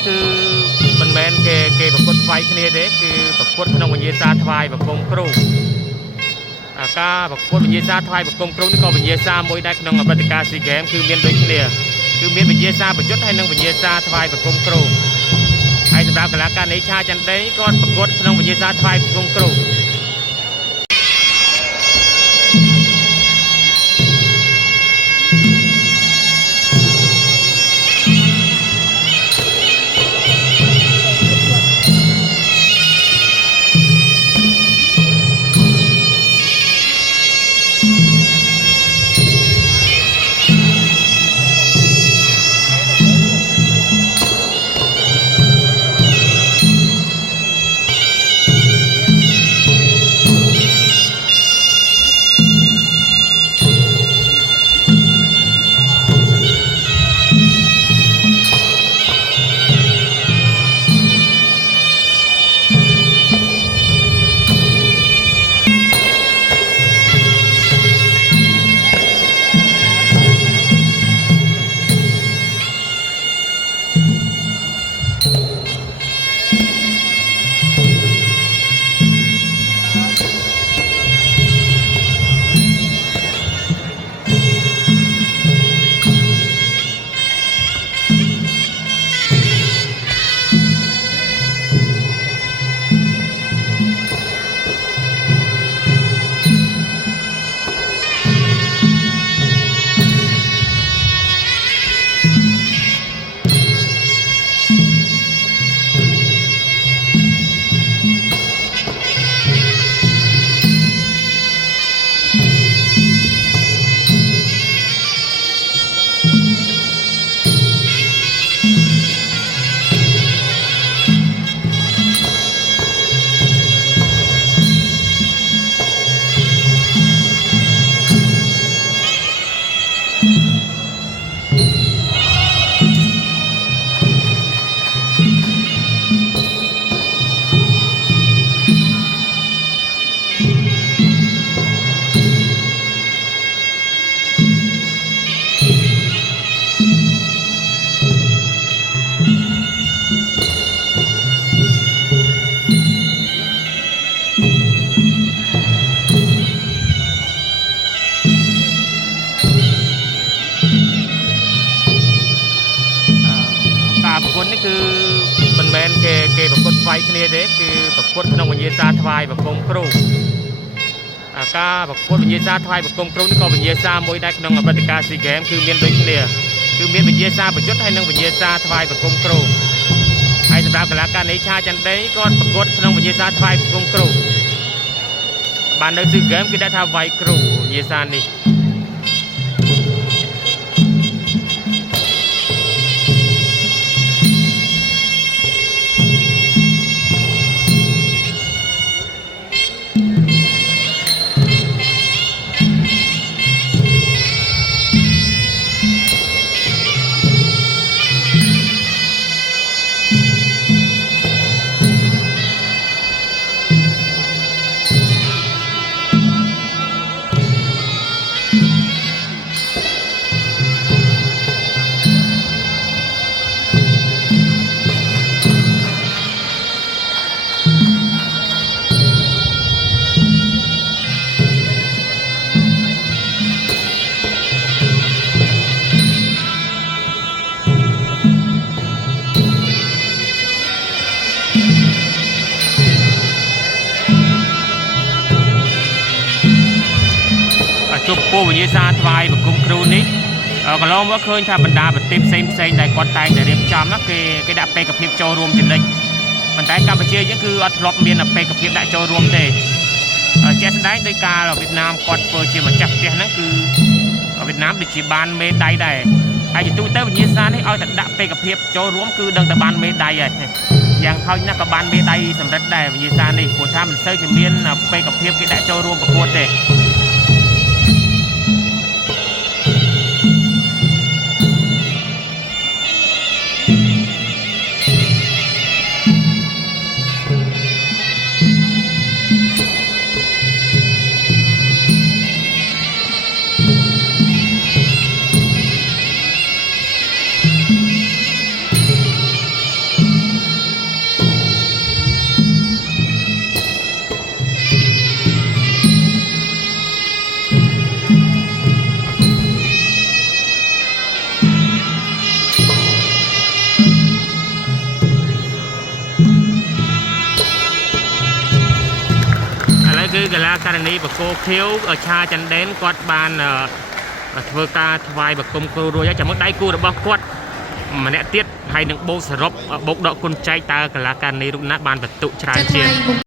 នេះគឺមិនមែនគេប្រកួតវាយគ្នាទេគឺប្រកួតក្នុងវិញ្ញាសាថ្វាយបង្គំគ្រូការប្រកួតវិញ្ញាសាថ្វាយបង្គំគ្រូនេះក៏វិញ្ញាសាមួយដែរក្នុងព្រឹត្តិការណ៍ SEA Games គឺមានដូចគ្នាគឺមានវិញ្ញាសាប្រយុទ្ធហើយនិងវិញ្ញាសាថ្វាយបង្គំគ្រូហើយសម្រាប់កីឡាករនេឆាចន្ទដីគាត់ប្រកួតក្នុងវិញ្ញាសាថ្វាយបង្គំគ្រូប្រកួតនេះគឺមិនមែនគេប្រកួតវាយគ្នាទេគឺប្រកួតក្នុងវិញ្ញាសាថ្វាយបង្គំគ្រូការប្រកួតវិញ្ញាសាថ្វាយបង្គំគ្រូនេះក៏វិញ្ញាសាមួយដែរក្នុងព្រឹត្តិការណ៍ SEA Games គឺមានដូចគ្នាគឺមានវិញ្ញាសាប្រយុទ្ធហើយនិងវិញ្ញាសាថ្វាយបង្គំគ្រូហើយសម្រាប់កីឡាករនេឆាចន្ទដីគាត់ប្រកួតក្នុងវិញ្ញាសាថ្វាយបង្គំគ្រូបាននៅ SEA Games គេដាក់ថាវាយគ្រូវិញ្ញាសានេះជប់ពោះវិញ្ញាសាថ្វាយបង្គំគ្រូនេះកន្លងមកឃើញថាបណ្ដាប្រទេសផ្សេងដែលគាត់តែងតែរៀបចំគេដាក់បេក្ខភាពចូលរួមចំណិចប៉ុន្តែកម្ពុជាយើងគឺអត់ធ្លាប់មានបេក្ខភាពដាក់ចូលរួមទេជាក់ស្ដែងដោយការវៀតណាមគាត់ធ្វើជាម្ចាស់ផ្ទះហ្នឹងគឺវៀតណាមដូចជាបានមេដាយដែរហើយជាទូទៅវិញ្ញាសានេះឲ្យតែដាក់បេក្ខភាពចូលរួមគឺដឹងតែបានមេដាយហើយយ៉ាងហោចណាស់ក៏បានមេដាយសម្រិតដែរវិញ្ញាសានេះព្រោះថាមិនសូវជាមានបេក្ខភាពគេដាក់ចូលរួមប្រកួតទេ អ ឡាករនីបកគោខៀវឆាចាន់ដេនគាត់បានធ្វើការថ្វាយបង្គំគ្រូរួចហើយចាំមើលដៃគូរបស់គាត់ម្នាក់ទៀតហើយនឹងបូកសរុបបូកដកគុណចែកតើកីឡាករនីរូបណាបានបន្ទុកច្រើនជាង